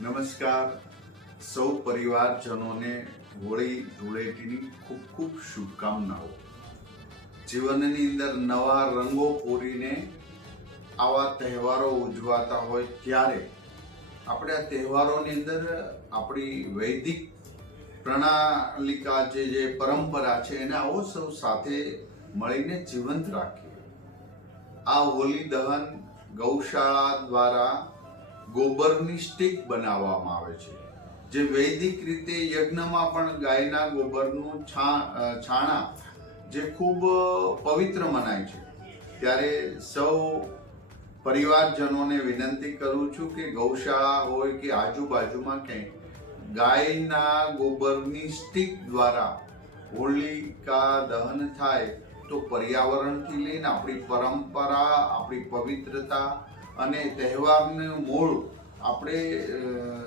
નમસ્કાર. સૌ પરિવારજનોને હોળી ધૂળેટીની ખૂબ ખૂબ શુભકામનાઓ. જીવનની અંદર નવા રંગો પૂરીને આવા તહેવારો ઉજવાતા હોય ત્યારે આપણે આ તહેવારોની અંદર આપણી વૈદિક પ્રણાલિકા જે જે પરંપરા છે એને આવો સૌ સાથે મળીને જીવંત રાખીએ. આ હોલી દહન ગૌશાળા દ્વારા ગોબરની સ્ટીક બનાવવામાં આવે છે, જે વૈદિક રીતે યજ્ઞમાં પણ ગાયના ગોબરનું છાણા જે ખૂબ પવિત્ર મનાય છે. ત્યારે સૌ પરિવારજનોને વિનંતી કરું છું કે ગૌશાળા હોય કે આજુબાજુમાં ક્યાંય ગાયના ગોબરની સ્ટીક દ્વારા હોલિકા દહન થાય તો પર્યાવરણથી લઈને આપણી પરંપરા, આપણી પવિત્રતા અને તહેવારનું મૂળ આપણે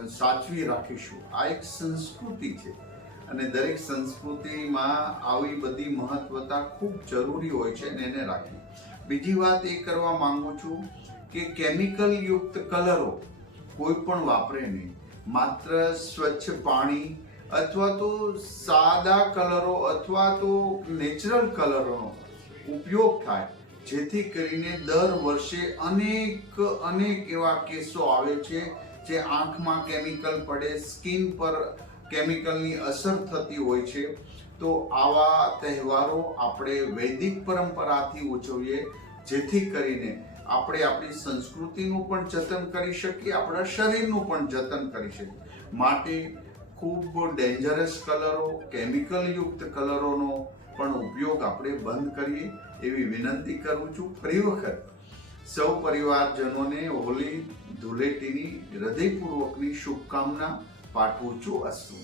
સાચવી રાખીશું. આ એક સંસ્કૃતિ છે. અને દરેક સંસ્કૃતિમાં આવી બધી મહત્વતા ખૂબ જરૂરી હોય છે અને એને રાખવી. બીજી વાત એ કરવા માંગુ છું કે કેમિકલ યુક્ત કલરો કોઈ પણ વાપરે નહીં. માત્ર સ્વચ્છ પાણી અથવા તો સાદા કલરો અથવા તો નેચરલ કલરોનો ઉપયોગ થાય. જેથી કરીને દર વર્ષે અનેક અનેક એવા કેસો આવે છે જે આંખમાં કેમિકલ પડે, સ્કિન પર કેમિકલની અસર થતી હોય છે. તો આવા તહેવારો આપણે વૈદિક પરંપરાથી ઉજવીએ, જેથી કરીને આપણે આપણી સંસ્કૃતિનું પણ જતન કરી શકીએ, આપણા શરીરનું પણ જતન કરી શકીએ. માટે ખૂબ ડેન્જરસ કલરો કેમિકલ યુક્ત કલરોનો પણ ઉપયોગ આપણે બંધ કરીએ એવી વિનંતી કરું છું. ફરી વખત સૌ પરિવારજનોને હોલી ધૂળેટીની હૃદયપૂર્વકની શુભકામના પાઠવું છું અસ્તુ.